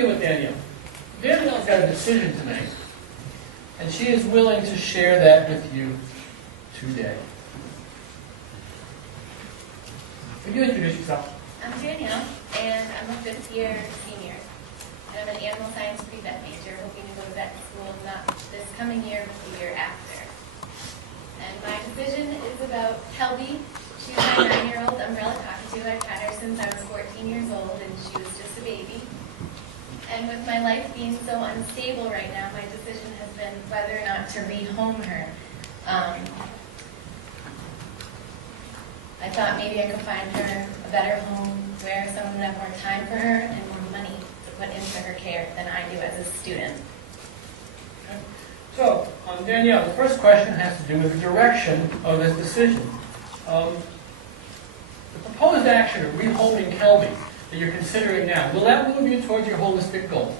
begin with Danielle. Danielle's got a decision to make, and she is willing to share that with you today. Can you introduce yourself? I'm Danielle, and I'm a fifth-year senior. And I'm an animal science pre-vet major, hoping to go to vet school not this coming year, but the year after. And my decision is about Kelby. She's my 9-year-old umbrella cockatoo. I've had her since I was 14 years old, and she was just a baby. And with my life being so unstable right now, my decision has been whether or not to rehome her. I thought maybe I could find her a better home where someone would have more time for her and more money to put into her care than I do as a student. Okay. So, Danielle, the first question has to do with the direction of this decision. The proposed action of rehoming Kelby that you're considering now, will that move you towards your holistic goal?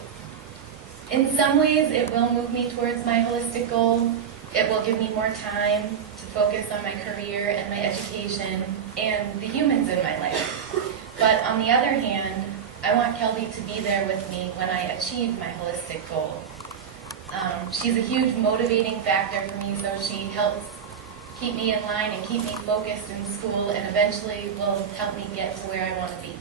In some ways, it will move me towards my holistic goal. It will give me more time to focus on my career and my education and the humans in my life. But on the other hand, I want Kelby to be there with me when I achieve my holistic goal. She's a huge motivating factor for me, so she helps keep me in line and keep me focused in school, and eventually will help me get to where I want to be.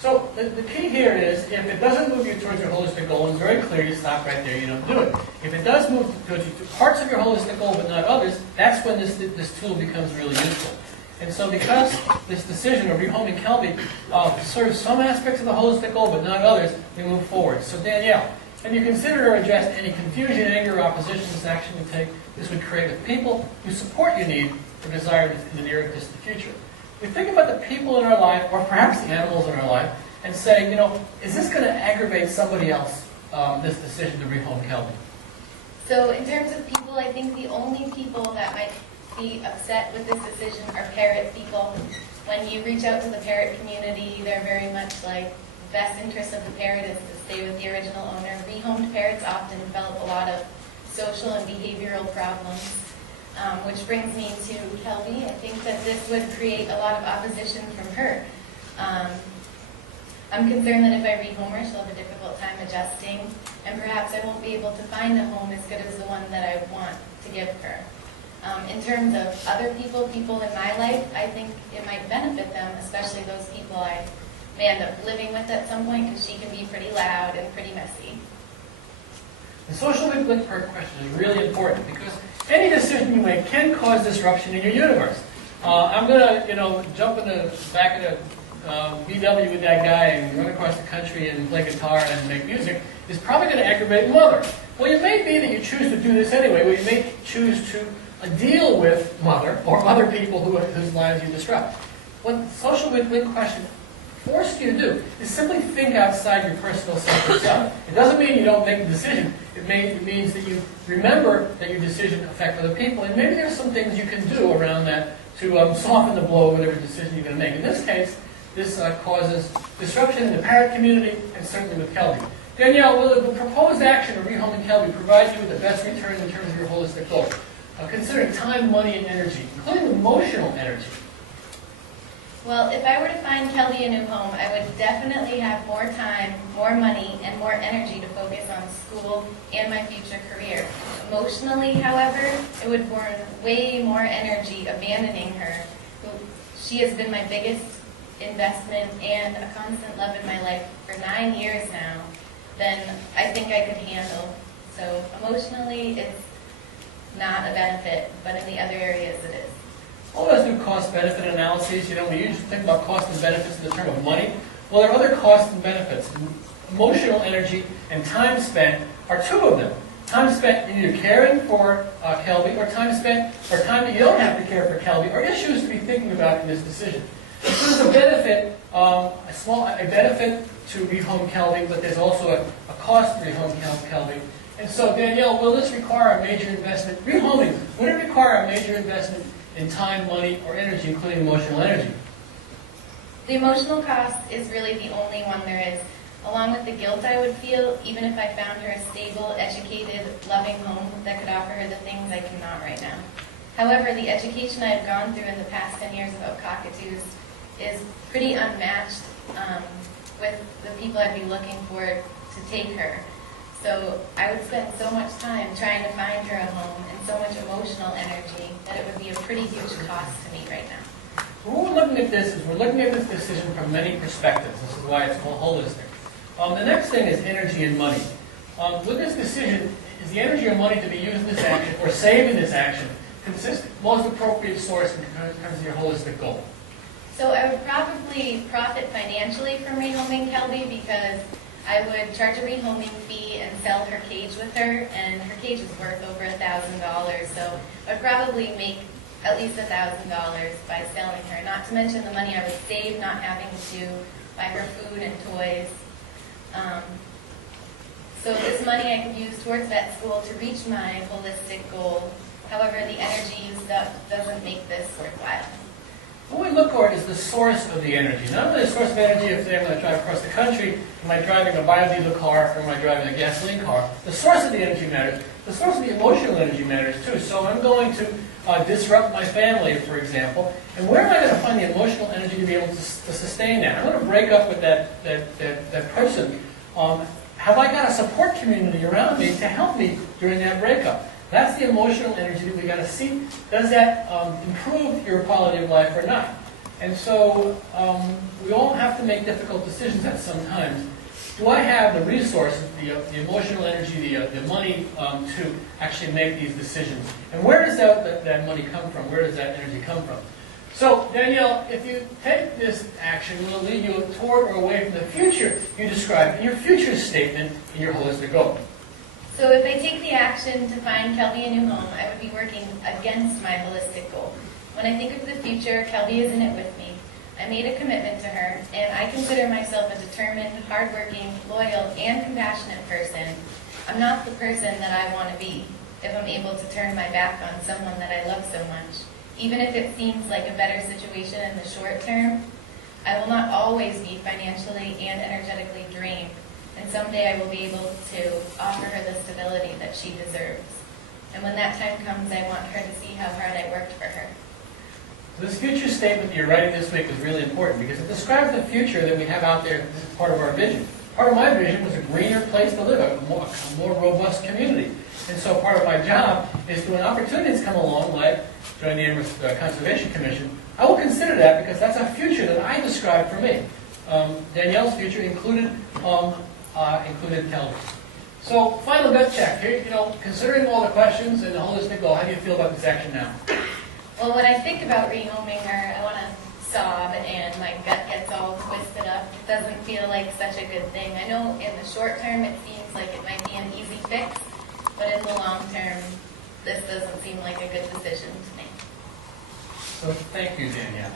So the key here is, if it doesn't move you towards your holistic goal, it's very clear, you stop right there, you don't do it. If it does move towards you to parts of your holistic goal but not others, that's when this tool becomes really useful. And so because this decision of rehoming Kelby serves some aspects of the holistic goal but not others, we move forward. So Danielle, have you considered or addressed any confusion, anger, or opposition this action this would create with people who support your need or desire in the near and distant future? We think about the people in our life, or perhaps the animals in our life, and say, is this going to aggravate somebody else, this decision to rehome Kelby? So in terms of people, I think the only people that might be upset with this decision are parrot people. When you reach out to the parrot community, they're very much like, the best interest of the parrot is to stay with the original owner. Rehomed parrots often develop a lot of social and behavioral problems. Which brings me to Kelby. I think that this would create a lot of opposition from her. I'm concerned that if I rehome her, she'll have a difficult time adjusting, and perhaps I won't be able to find a home as good as the one that I want to give her. In terms of other people in my life, I think it might benefit them, especially those people I may end up living with at some point, because she can be pretty loud and pretty messy. The social link part question is really important, because any decision you make can cause disruption in your universe. I'm going to, jump in the back of the VW with that guy and run across the country and play guitar and make music. Is probably going to aggravate Mother. Well, it may be that you choose to do this anyway, where you may choose to deal with Mother or other people whose lives you disrupt. What the social link question forces you to do is simply think outside your personal sense of self. It doesn't mean you don't make the decision. It means that you remember that your decision affects other people, and maybe there's some things you can do around that to soften the blow of whatever decision you're going to make. In this case, this causes disruption in the parrot community and certainly with Kelby. Danielle, will the proposed action of rehoming Kelby provide you with the best return in terms of your holistic goal? Considering time, money, and energy, including emotional energy. Well, if I were to find Kelby a new home, I would definitely have more time, more money, and more energy to focus on school and my future career. Emotionally, however, it would burn way more energy abandoning her. She has been my biggest investment and a constant love in my life for 9 years now than I think I could handle. So emotionally, it's not a benefit, but in the other areas it is. All of us do cost-benefit analyses. We usually think about cost and benefits in the term of money. Well, there are other costs and benefits. Emotional energy and time spent are two of them. Time spent either caring for Kelby, or time that you don't have to care for Kelby, or issues to be thinking about in this decision. So there's a benefit, a benefit to rehome Kelby, but there's also a cost to rehome Kelby. And so, Danielle, will this require a major investment? Rehoming, would it require a major investment in time, money, or energy, including emotional energy? The emotional cost is really the only one there is. Along with the guilt I would feel, even if I found her a stable, educated, loving home that could offer her the things I cannot right now. However, the education I have gone through in the past 10 years about cockatoos is pretty unmatched. with the people I'd be looking for to take her. So I would spend so much time trying to find her a home and so much emotional energy that it would be a pretty huge cost to me right now. So when we're looking at this, is we're looking at this decision from many perspectives. This is why it's called holistic. The next thing is energy and money. With this decision, is the energy or money to be used in this action or saved in this action most appropriate source in terms of your holistic goal? So I would probably profit financially from rehoming Kelby because I would charge a rehoming fee and sell her cage with her, and her cage is worth over $1,000. So I'd probably make at least $1,000 by selling her. Not to mention the money I would save not having to buy her food and toys. So this money I could use towards vet school to reach my holistic goal. However, the energy used up doesn't make this worthwhile. What we look for is the source of the energy. Not only the source of energy if I'm going to drive across the country, am I driving a biodiesel car or am I driving a gasoline car? The source of the energy matters. The source of the emotional energy matters too. So I'm going to disrupt my family, for example, and where am I going to find the emotional energy to be able to sustain that? I'm going to break up with that person. Have I got a support community around me to help me during that breakup? That's the emotional energy that we got to see. Does that improve your quality of life or not? And so we all have to make difficult decisions at some times. Do I have the resources, the emotional energy, the money to actually make these decisions? And where does that money come from? Where does that energy come from? So, Danielle, if you take this action, it will lead you toward or away from the future you described in your future statement in your holistic goal. So if I take the action to find Kelby a new home, I would be working against my holistic goal. When I think of the future, Kelby is in it with me. I made a commitment to her, and I consider myself a determined, hardworking, loyal, and compassionate person. I'm not the person that I want to be if I'm able to turn my back on someone that I love so much. Even if it seems like a better situation in the short term, I will not always be financially and energetically drained, and someday I will be able to offer her the stability that she deserves. And when that time comes, I want her to see how hard I worked for her. So this future statement you're writing this week is really important because it describes the future that we have out there. This is part of our vision. Part of my vision was a greener place to live, a more robust community. And so part of my job is when opportunities come along, like joining the UMass Conservation Commission, I will consider that because that's a future that I described for me. Danielle's future included Kelby. So final gut check. Here, considering all the questions and the holistic goal, how do you feel about this action now? Well, when I think about rehoming her, I want to sob and my gut gets all twisted up. It doesn't feel like such a good thing. I know in the short term it seems like it might be an easy fix, but in the long term, this doesn't seem like a good decision to make. So thank you, Danielle.